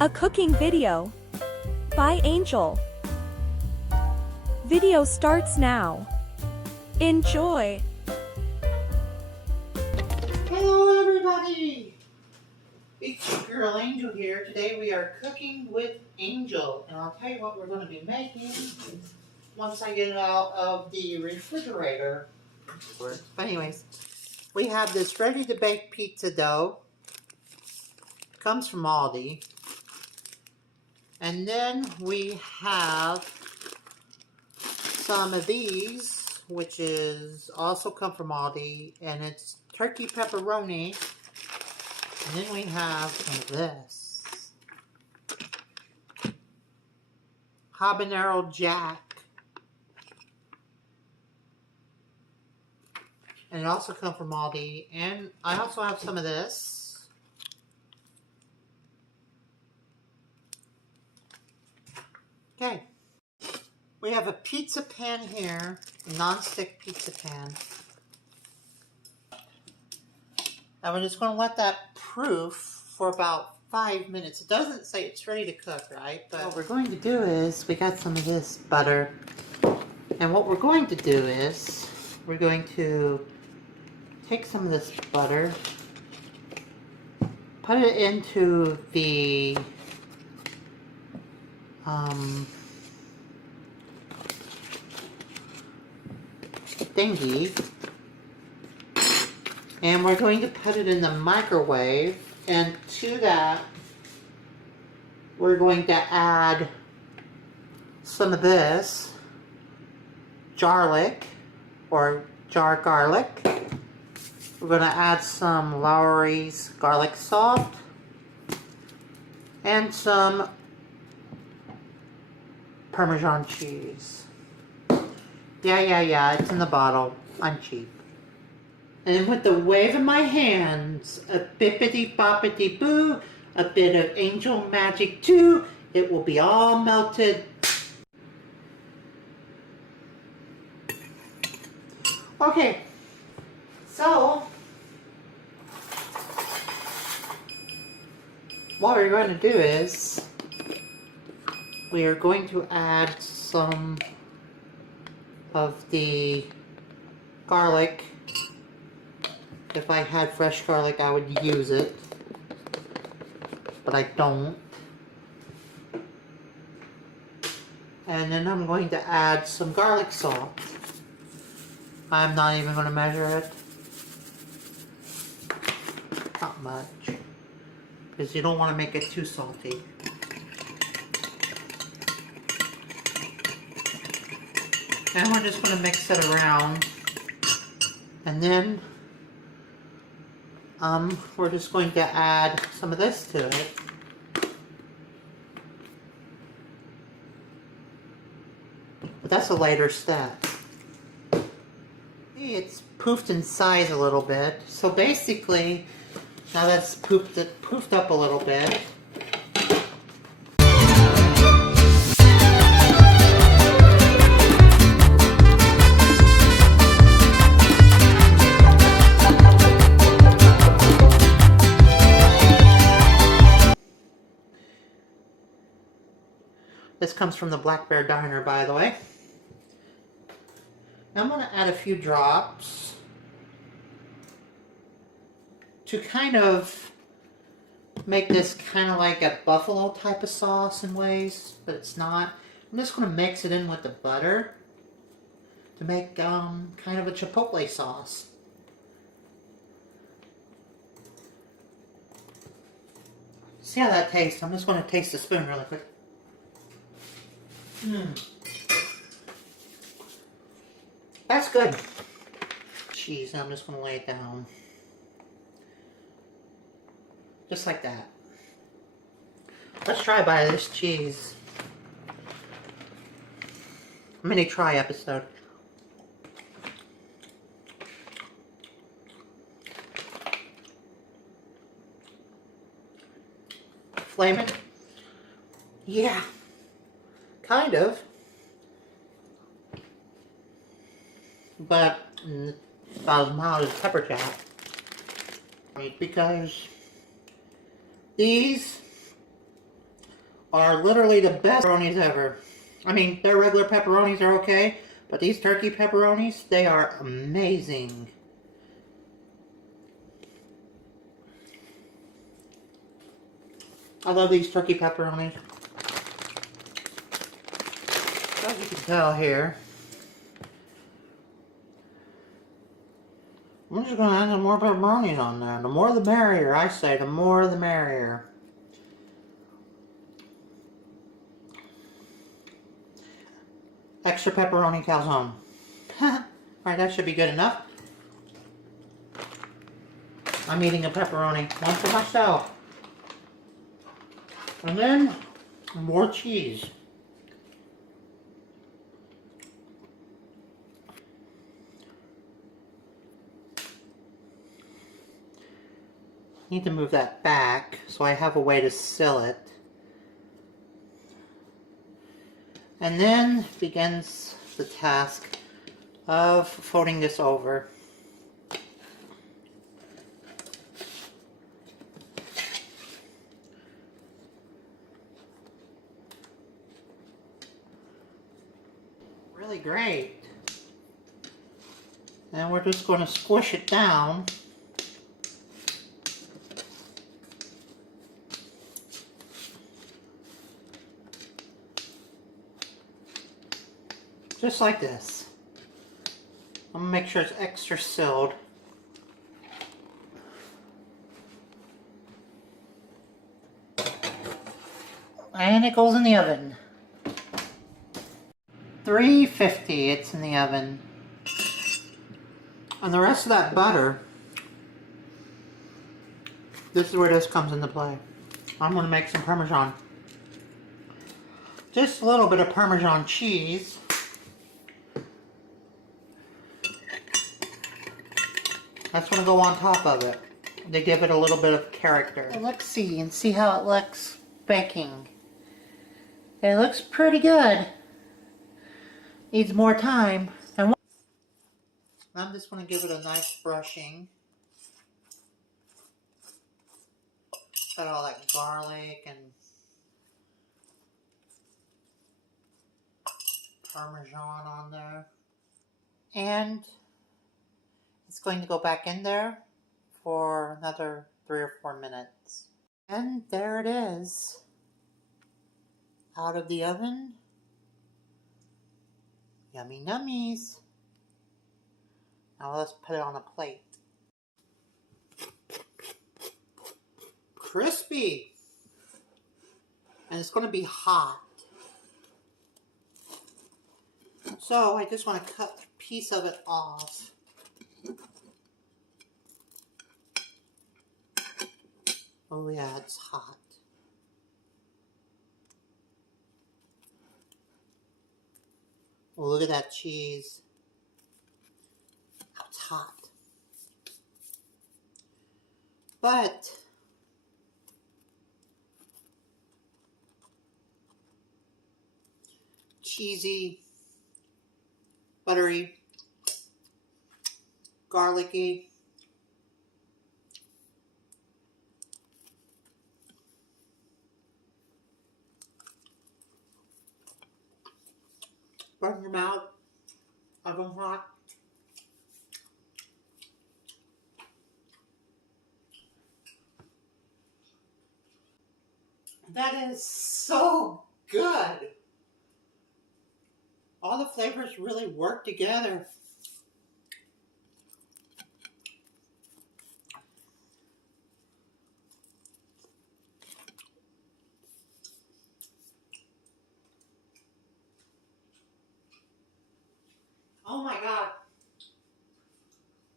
A cooking video by Angel. Video starts now. Enjoy. Hello everybody! It's your girl Angel here. Today we are cooking with Angel. And I'll tell you what we're going to be making once I get it out of the refrigerator. But anyways, we have this ready to bake pizza dough. Comes from Aldi. And then we have some of these, which is also come from Aldi, and it's turkey pepperoni. And then we have some of this habanero jack, and it also comes from Aldi. And I also have some of this. Okay, we have a pizza pan here, a non-stick pizza pan. And we're just going to let that proof for about 5 minutes. It doesn't say it's ready to cook, right? But what we're going to do is, we got some of this butter. And what we're going to do is, we're going to take some of this butter, put it into the thingy, and we're going to put it in the microwave, and to that we're going to add some of this garlic, or jar garlic. We're going to add some Lowry's garlic salt and some Parmesan cheese. Yeah, it's in the bottle. I'm cheap. And with the wave of my hands, a bippity boppity boo, a bit of angel magic too, it will be all melted. Okay, so what we're going to do is we are going to add some of the garlic. If I had fresh garlic, I would use it, but I don't. And then I'm going to add some garlic salt. I'm not even going to measure it. Not much, because you don't want to make it too salty. And we're just going to mix it around, and then we're just going to add some of this to it. But that's a later step. It's poofed in size a little bit. So basically, now that's poofed up a little bit. This comes from the Black Bear Diner, by the way. Now I'm going to add a few drops to kind of make this kind of like a buffalo type of sauce in ways, but it's not. I'm just going to mix it in with the butter to make kind of a chipotle sauce. See how that tastes. I'm just going to taste the spoon really quick. That's good. Cheese, I'm just going to lay it down. Just like that. Let's try by this cheese. Mini try episode. Flaming? Yeah. Kind of. But about as mild as pepper jack. Because these are literally the best pepperonis ever. I mean, their regular pepperonis are okay, but these turkey pepperonis, they are amazing. I love these turkey pepperonis. As you can tell here, I'm just going to add some more pepperonis on there. The more the merrier, I say. The more the merrier. Extra pepperoni calzone. Alright, that should be good enough. I'm eating a pepperoni. One for myself. And then, more cheese. Need to move that back so I have a way to seal it. And then begins the task of folding this over. Really great. And we're just going to squish it down. Just like this. I'm going to make sure it's extra sealed. And it goes in the oven. 350, it's in the oven. And the rest of that butter, this is where this comes into play. I'm going to make some Parmesan. Just a little bit of Parmesan cheese. That's going to go on top of it to give it a little bit of character. So let's see and see how it looks baking. It looks pretty good. Needs more time. And I'm just going to give it a nice brushing. Got all that garlic and Parmesan on there. And it's going to go back in there for another 3 or 4 minutes. And there it is. Out of the oven. Yummy nummies. Now let's put it on a plate. Crispy. And it's going to be hot. So I just want to cut a piece of it off. Oh yeah, it's hot. Oh, look at that cheese. Oh, it's hot. But cheesy, buttery, garlicky. Burn your mouth. Oven hot. That is so good. All the flavors really work together. Oh my God.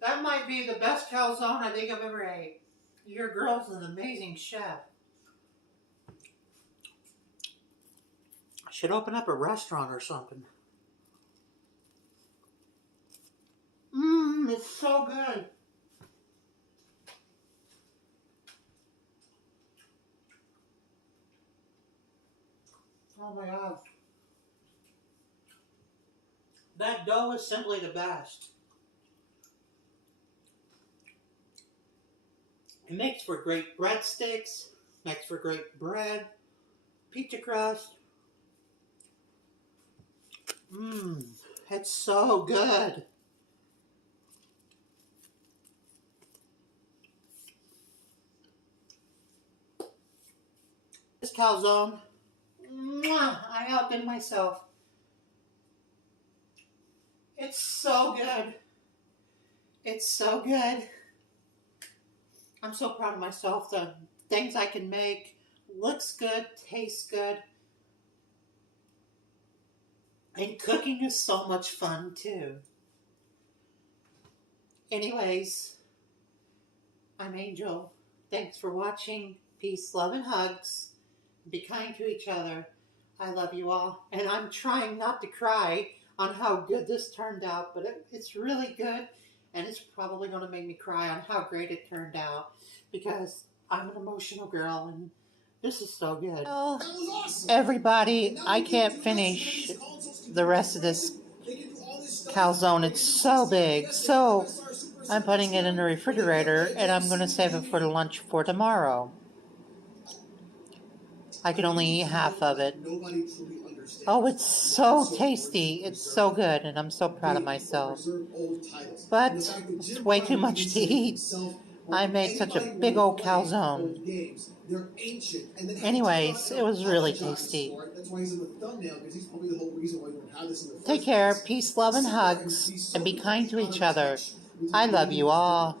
That might be the best calzone I think I've ever ate. Your girl's an amazing chef. I should open up a restaurant or something. Mmm, it's so good. Oh my God. That dough is simply the best. It makes for great breadsticks, makes for great bread, pizza crust. Mmm, it's so good. This calzone, mwah, I outdid myself. It's so good. It's so good. I'm so proud of myself. The things I can make, looks good, tastes good. And cooking is so much fun too. Anyways, I'm Angel. Thanks for watching. Peace, love, and hugs. Be kind to each other. I love you all. And I'm trying not to cry on how good this turned out, but it's really good. And it's probably going to make me cry on how great it turned out because I'm an emotional girl and this is so good. Well, everybody, I can't finish the rest of this calzone. It's so big. So I'm putting it in the refrigerator and I'm going to save it for the lunch for tomorrow. I can only eat half of it. Oh, it's so tasty. It's so good, and I'm so proud of myself. But it's way too much to eat. I made such a big old calzone. Anyways, it was really tasty. Take care, peace, love, and hugs, and be kind to each other. I love you all.